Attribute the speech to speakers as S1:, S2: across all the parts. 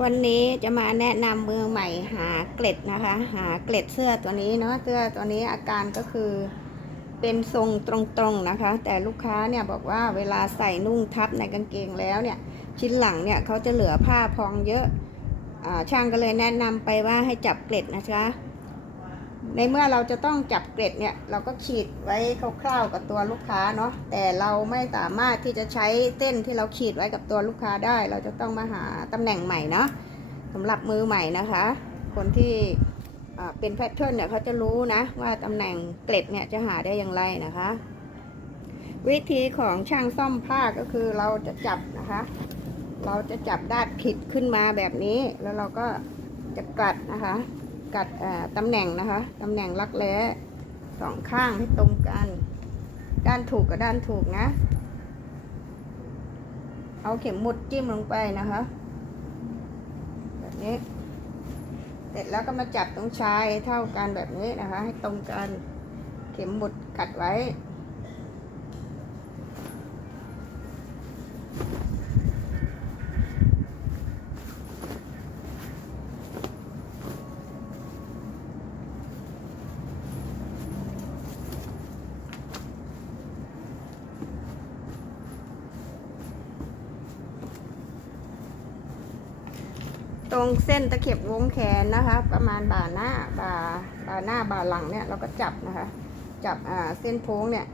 S1: วันนี้จะมาแนะนำมือใหม่หาเกล็ดนะคะ หาเกล็ดเสื้อตัวนี้เนาะเสื้อตัวนี้อาการก็คือเป็นทรงตรงๆนะคะ แต่ลูกค้าเนี่ยบอกว่าเวลาใส่นุ่งทับในกางเกงแล้วเนี่ย ชิ้นหลังเนี่ยเขาจะเหลือผ้าพองเยอะอาช่างก็เลยแนะนำไปว่าให้จับเกล็ดนะคะ ในเมื่อเราจะต้องจับเกล็ดเนี่ย เราก็ขีดไว้คร่าวๆกับตัวลูกค้าเนาะแต่เราไม่สามารถที่จะใช้เส้นที่เราขีดไว้กับตัวลูกค้าได้ เราจะต้องมาหาตำแหน่งใหม่เนาะสำหรับมือใหม่นะคะ คนที่เป็นแพทเทิร์นเนี่ยเขาจะรู้นะว่าตำแหน่งเกล็ดเนี่ยจะหาได้อย่างไรนะคะ วิธีของช่างซ่อมผ้าก็คือเราจะจับนะคะ เราจะจับด้านผิดขึ้นมาแบบนี้ แล้วเราก็จะกัดนะคะ กัดตำแหน่งนะคะตำแหน่งรักแร้สองข้างให้ตรงกัน ด้านถูกกับด้านถูกนะ เอาเข็มหมุดจิ้มลงไปนะคะ แบบนี้ เสร็จแล้วก็มาจับตรงชายเท่ากันแบบนี้นะคะ ให้ตรงกัน เข็มหมุดกัดไว้ ตรงเส้นตะเข็บวงแขนนะคะ ประมาณบ่าหน้าบ่าบ่าหน้าบ่าหลังเนี่ยเราก็จับนะคะ จับอ่าเส้นโพ้งเนี่ย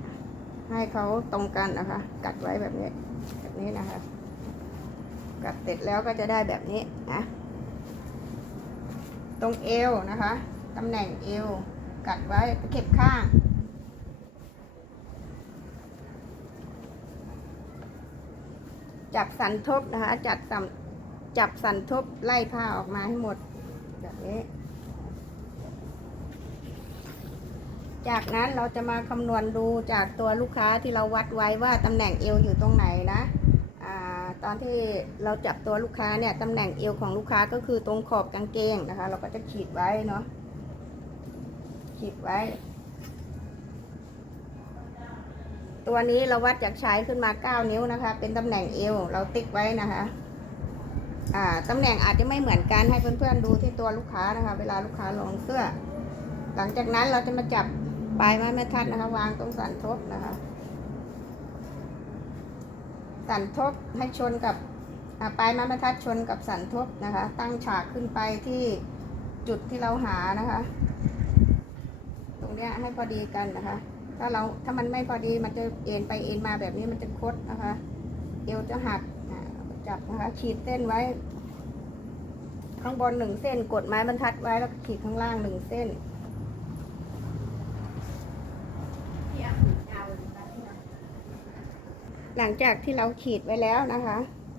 S1: ให้เขาตรงกันนะคะ กัดไว้แบบนี้แบบนี้นะคะ กัดเสร็จแล้วก็จะได้แบบนี้นะตรงเอวนะคะตำแหน่งเอวกัดไว้ตะเข็บข้างจับสันทบนะคะ จัดสัน จับสันทบไล่ผ้าออกมาให้หมดแบบนี้จากนั้นเราจะมาคำนวณดูจากตัวลูกค้าที่เราวัดไว้ว่าตำแหน่งเอวอยู่ตรงไหนนะตอนที่เราจับตัวลูกค้าเนี่ยตำแหน่งเอวของลูกค้าก็คือตรงขอบกางเกงนะคะ เราก็จะขีดไว้เนาะขีดไว้ ตัวนี้เราวัดจากชายขึ้นมา 9 นิ้วนะคะ เป็นตำแหน่งเอวเราติ๊กไว้นะคะ ตำแหน่งอาจจะไม่เหมือนกันให้เพื่อนๆดูที่ตัวลูกค้านะคะ เวลาลูกค้าลองเสื้อ หลังจากนั้นเราจะมาจับปลายไม้แม่ทัดนะคะ วางตรงสันทบนะคะสันทบให้ชนกับปลายไม้แม่ทัดชนกับสันทบนะคะ ตั้งฉากขึ้นไปที่จุดที่เราหานะคะ ตรงเนี้ยให้พอดีกันนะคะ ถ้าเราถ้ามันไม่พอดีมันจะเอ็นไปเอ็นมาแบบนี้มันจะคดนะคะ เอวจะหัก จับนะคะ ขีดเส้นไว้ ข้างบนหนึ่งเส้น กดไม้บรรทัดไว้แล้วขีดข้างล่างหนึ่งเส้นหลังจากที่เราขีดไว้แล้วนะคะ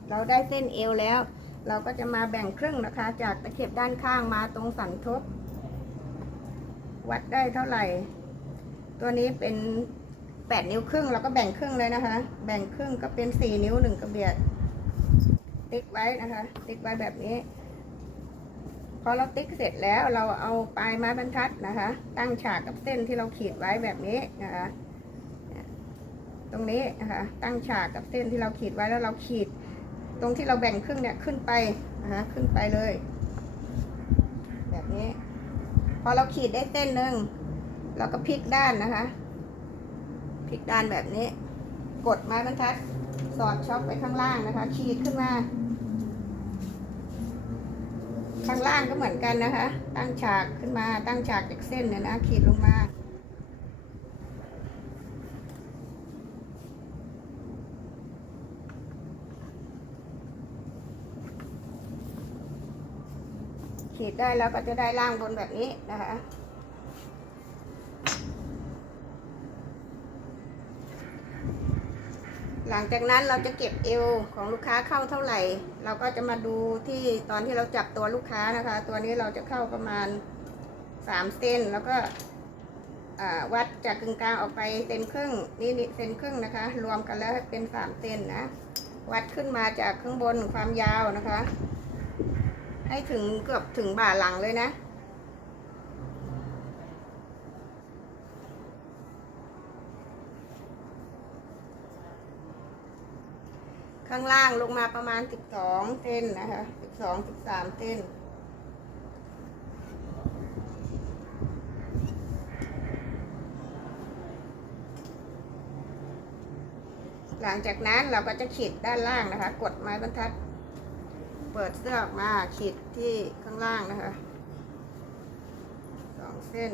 S1: เราได้เส้นเอวแล้ว เราก็จะมาแบ่งครึ่งนะคะ จากตะเข็บด้านข้างมาตรงสันทบ วัดได้เท่าไหร่ ตัวนี้เป็นแปดนิ้วครึ่งเราก็แบ่งครึ่งเลยนะคะ แบ่งครึ่งก็เป็นสี่นิ้วหนึ่งกระเบียด ติ๊กไว้นะคะ ติ๊กไว้แบบนี้ พอเราติ๊กเสร็จแล้วเราเอาปลายไม้บรรทัดนะคะ ตั้งฉากกับเส้นที่เราขีดไว้แบบนี้นะคะตรงนี้นะคะตั้งฉากกับเส้นที่เราขีดไว้แล้วเราขีด ตรงที่เราแบ่งครึ่งเนี่ยขึ้นไปนะคะขึ้นไปเลย แบบนี้ พอเราขีดได้เส้นหนึ่งเราก็พลิกด้านนะคะพลิกด้านแบบนี้ กดไม้บรรทัด สอดช็อปไปข้างล่างนะคะ ขีดขึ้นมา ข้างล่างก็เหมือนกันนะคะ ตั้งฉากขึ้นมาตั้งฉากจากเส้นเนี่ยนะขีดลงมาขีดได้แล้วก็จะได้ล่างบนแบบนี้นะคะ หลังจากนั้นเราจะเก็บเอวของลูกค้าเข้าเท่าไหร่ เราก็จะมาดูที่ตอนที่เราจับตัวลูกค้านะคะ ตัวนี้เราจะเข้าประมาณสามเซนแล้วก็วัดจากกึ่งกลางออกไปเซนครึ่งนี่นี่เซนครึ่งนะคะ รวมกันแล้วเป็นสามเซนนะ วัดขึ้นมาจากข้างบนความยาวนะคะ ให้ถึงเกือบถึงบ่าหลังเลยนะ ข้างล่างลงมาประมาณ 12 เส้นนะคะ 12 13 เส้น หลังจากนั้นเราก็จะขีดด้านล่างนะคะ กดไม้บรรทัด เปิดเสื้อออกมาขีดที่ข้างล่างนะคะ สองเส้น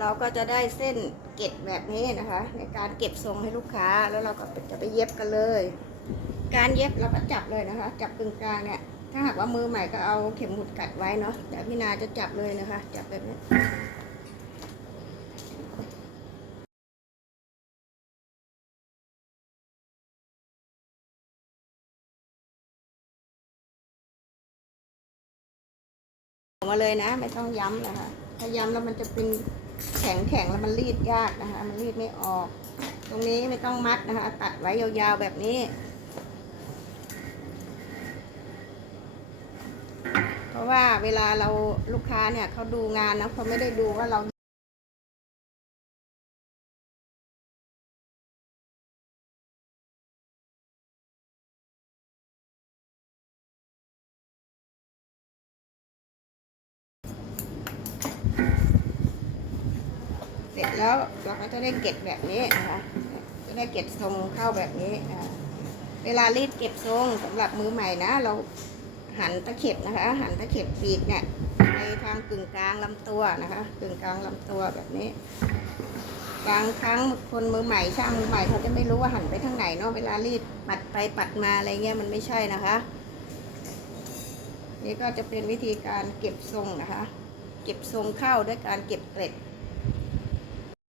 S1: เราก็จะได้เส้นเก็บแบบนี้นะคะ ในการเก็บทรงให้ลูกค้าแล้วเราก็จะไปเย็บกันเลย การเย็บเราก็จับเลยนะคะ จับกึ่งกลางเนี่ยถ้าหากว่ามือใหม่ก็เอาเข็มหมุดกัดไว้เนาะแต่พี่นาจะจับเลยนะคะ จับแบบนี้มาเลยนะ ไม่ต้องย้ำนะคะถ้าย้ำแล้วมันจะเป็น แข็งแข็งแล้วมันรีดยากนะคะ มันรีดไม่ออก ตรงนี้ไม่ต้องมัดนะคะ ตัดไว้ยาวๆแบบนี้ เพราะว่าเวลาเราลูกค้าเนี่ยเขาดูงานนะเขาไม่ได้ดูว่าเรา ร็จแล้วเราก็จะได้เก็บแบบนี้นะคะจะได้เก็บทรงเข้าแบบนี้เวลารีดเก็บทรงสำหรับมือใหม่นะ เราหันตะเข็บนะคะ หันตะเข็บปีกเนี่ยในทางกึ่งกลางลำตัวนะคะกึ่งกลางลำตัวแบบนี้บางครั้งคนมือใหม่ช่างมือใหม่เขาจะไม่รู้ว่าหันไปทางไหนเนาะเวลารีดปัดไปปัดมาอะไรเงี้ยมันไม่ใช่นะคะ นี่ก็จะเป็นวิธีการเก็บทรงนะคะ เก็บทรงเข้าด้วยการเก็บเกล็ด